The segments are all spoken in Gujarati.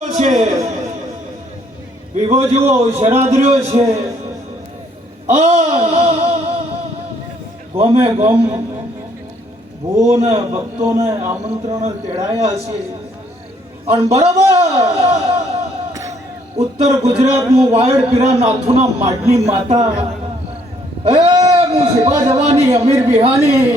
છે. વિવો જેવો ઉત્તર ગુજરાતનું વાયડ પીરા નાથુના માટની માતા. એ, હું શિવા જવાની અમીર બિહાની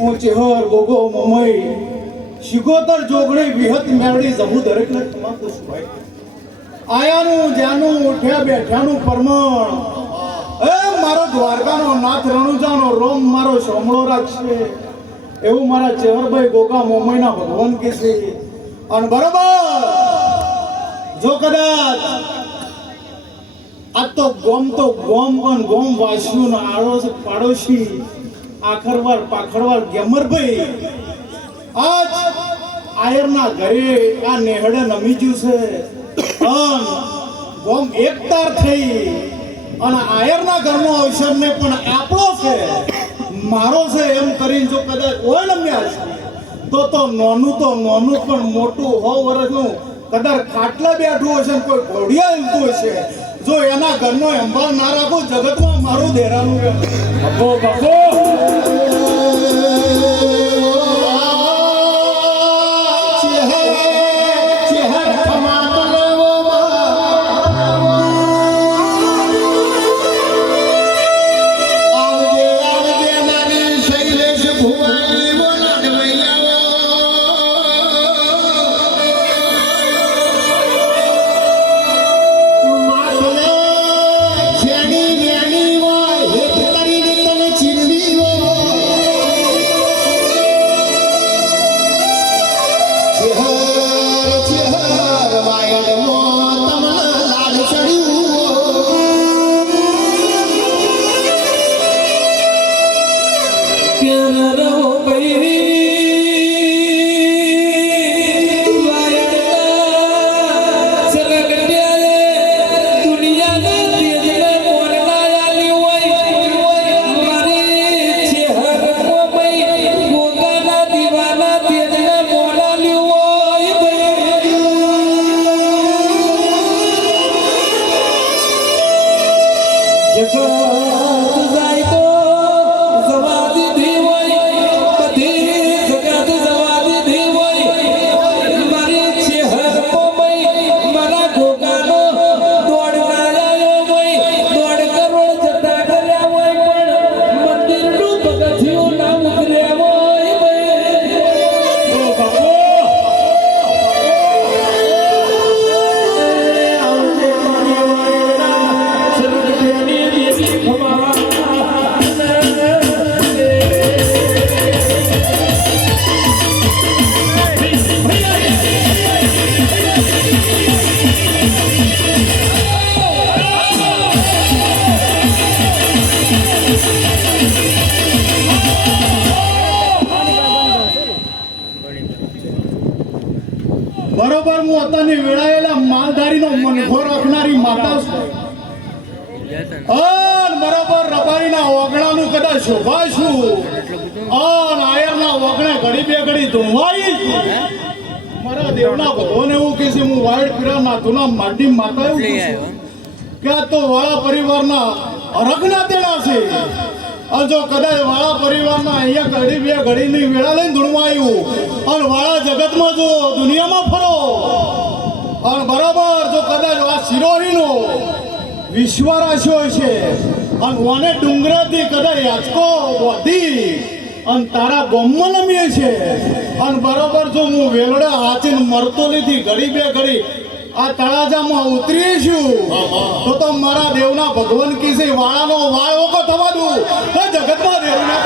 હું ચેહર ગોગો મમઈ. શિગોતર જોગણી વિહત મેળવી જમુ દરેકને તમાકુ સુભાઈ આયાનું, જ્યાનું, ઉઠ્યા બેઠ્યાનું પરમણ. એ મારો દ્વારકાનો નાથ રણુજાનો રોમ મારો સમળો રાખશે. એવું મારા ચેવરભાઈ ગોગા મોમઈના ભગવાન કે છે અને બરોબર, જો કદાચ આ તો ગોમ તો ગોમ પણ ગોમ વાસ્યું ને આડોશ પાડોશી, આખરવાર પાખરવાર ગેમરભાઈ, આજ આયરના ઘરે આ નેહડે નમી છે. અન ગોમ એકતાર થઈ અને આયરના ઘરનો અવસર ને પણ આપણો છે. મારો છે એમ કરીને જો કદાચ ઓય નમ્યા છે, તો તો નોનું તો નોનું પણ મોટું હો વર્ષનું કદાચ ખાટલા બેઠું હશે ને કોઈ ઘોડિયા હિલતું હશે જો એના ઘરનો સંભાળ ના રાખો, જગતમાં મારું દેરાનું રહે. બાપો! બરોબર હું અત્યારની વેળાયેલા માલધારીનો મનખો રાખનારી માતા અન બરોબર રબારીના આયરના ઓગણે ઘડી બે ઘડી મારા દેવના ભગવાન એવું કહે છે, હું વાયડ પીરા નાથુના માટી માતા એવું તો વાળા પરિવારના અરગના તેડા છે. અને જો કદાચ વાળા પરિવારના અહીંયા ઘડી બે ઘડીની વેળા લઈને ધૂણવાયું. અને વાળા જગતમાં જો દુનિયામાં ફરો. અને બરાબર, જો કદાચ આ શિરોહીનો વિશ્વ રાખ્યો છે અને ઓને ડુંગરાથી કદાચ યાચકો વધી, અને તારા ગોમમાં નમીએ છે અને બરાબર જો હું વેલડા હાચીને મરતોલીથી ઘડી બે ઘડી આ તળાજામાં ઉતરી છું તો તો મારા દેવના ભગવાન કીસે વાળાનો વાળ ઓકો થવા દઉં. તો જગતમાં દેવના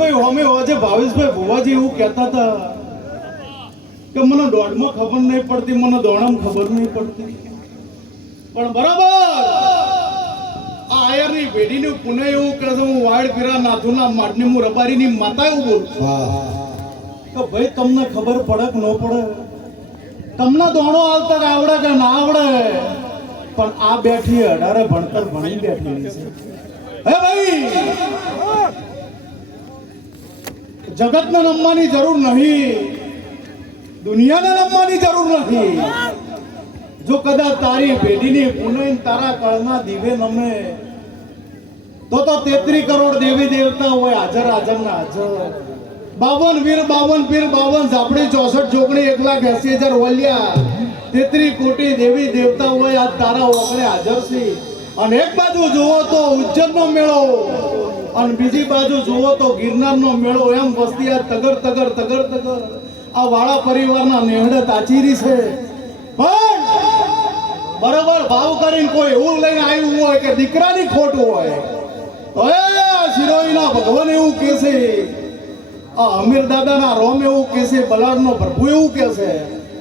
એટલે અમે આજે ભાવેશભાઈ ભુવાજી એવું કહેતા હતા કે મને દોડમાં ખબર નહીં પડતી મને દોડામાં ખબર નહીં પડતી. પણ બરાબર! આયરની પેઢીનું પુણે એવું કહે છે હું વાડ પીરા નાથુના માટની હું રબારીની માતા એવું બોલું કે ભાઈ તમને ખબર પડે કે ન પડે. તમને દોણો આવતા આવડે કે ના આવડે. પણ આ બેઠી અઢારે ભણતર ભણી બેઠી છે. હે ભાઈ! જગતને નમવાની જરૂર નહીં. દુનિયાને નમવાની જરૂર નથી જો કદાચ તારી ભેટીની પુનઈ તારા કળના દીવે નમે, તો તો તેત્રી કરોડ દેવી દેવતા હોય, હાજર હાજર ના હાજર. બાવન વીર, બાવન પીર, બાવન ઝાપડી, ચોસઠ ચોકડી, એક લાખ એસી હજાર વલ્યા. તેત્રી કોટી દેવી દેવતા હોય આ તારા ઓગણે હાજર છે. અને એક બાજુ જુઓ તો ઉજ્જૈનનો મેળો. અને બીજી બાજુ જુઓ તો ગિરનારનો મેળો એમ વસ્તી આ તગર તગર તગર તગર. આ વાળા પરિવારના નેહડે તાચીરી છે. પણ બરાબર ભાવ કરીને કોઈ એવું લઈને આવ્યું હોય કે દીકરાની ખોટું હોય. તો એ શિરોઈના ભગવાન એવું કહે છે. આ અમીર દાદાના રોમ એવું કહે છે, બલાડનો પ્રભુ એવું કહે છે.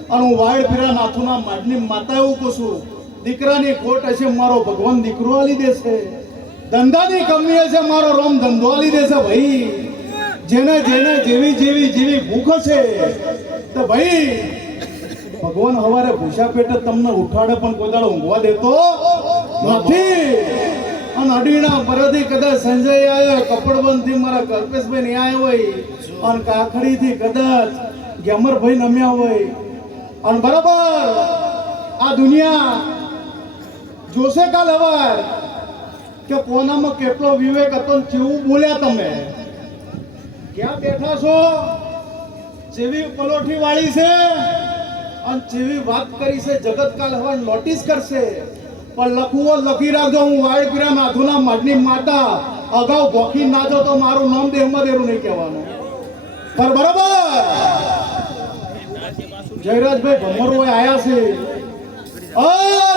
અને હું વાડ પીરા નાથુના માડની માતા એવું કહું છું. દીકરાની ખોટ હશે, મારો ભગવાન દીકરો આલી દેશે. ધંધાની કમી હશે મારો રોમ ધંધો દેશે ભાઈ. જેને જેને જેવી જેવી જેવી ભૂખ છે તો ભાઈ, ભગવાન હવારે ભૂસા પેટે તમને ઉઠાડે પણ કોઈ દાડો ઊંઘવા દેતો નથી. અને અડીણા પરથી કદાચ સંજય આવ્યો કપડબંધથી મારા કલ્પેશભાઈ ને આવ્યો હોય, અને કાખડીથી કદાચ ગેમરભાઈ નમ્યા હોય. અને બરાબર, આ દુનિયા જોશે કાલ હવાર. કે કોનામાં કેટલો વિવેક હતો ને કેવું બોલ્યા તમે? ક્યાં બેઠા છો? જેવી પલોઠી વાળી છે અને જેવી વાત કરી છે જગત કાલ હવે નોટિસ કરશે. પણ લખવું લખી રાખજો, હું વાળપીરા નાથુના માટની માતા. અગાઉ ભોખી નાચો તો મારું નામ દેહમાં દેરું નહીં કહેવાનું. પણ બરોબર? જયરાજભાઈ ભમરભાઈ આયા છે.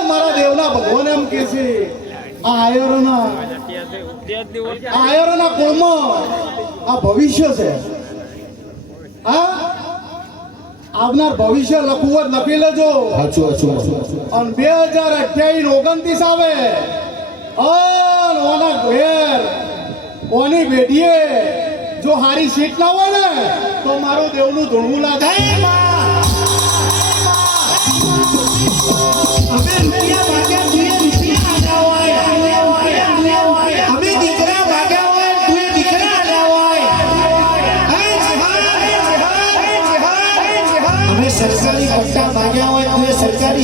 મારા દેવના ભગવાન એમ કે છે. આ આયરોના. આયરોના કુળમાં આ ભવિષ્ય છે. આ આવનાર ભવિષ્ય લખવું લખી લેજો. સાચું સાચું. અને બે હજાર અઠ્યાવીસ ઓગણત્રીસ આવે. અન ઓના ઘેર ઓની બેટીએ જો હારી સીટ ના હોય ને તો મારું દેવનું ધૂળવું લાગે થાય. અમે રૂપિયા માગ્યા તું રૂપિયા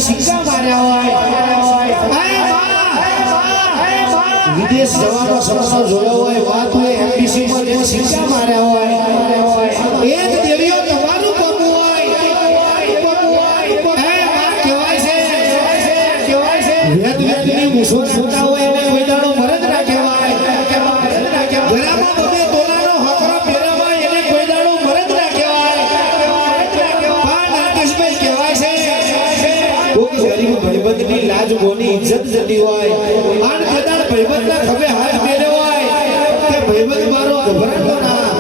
સિક્કા માર્યા હોય. વિદેશ જવાનો સપનો જોયો હોય, વાત હોય એમબીસી માં જે સિક્કા માર્યા હોય જતી હોય. આન કદાચ ભાઈબંધના ખભે હાથ પહેર્યો હોય કે ભાઈબંધ મારો ગભરાતો ના.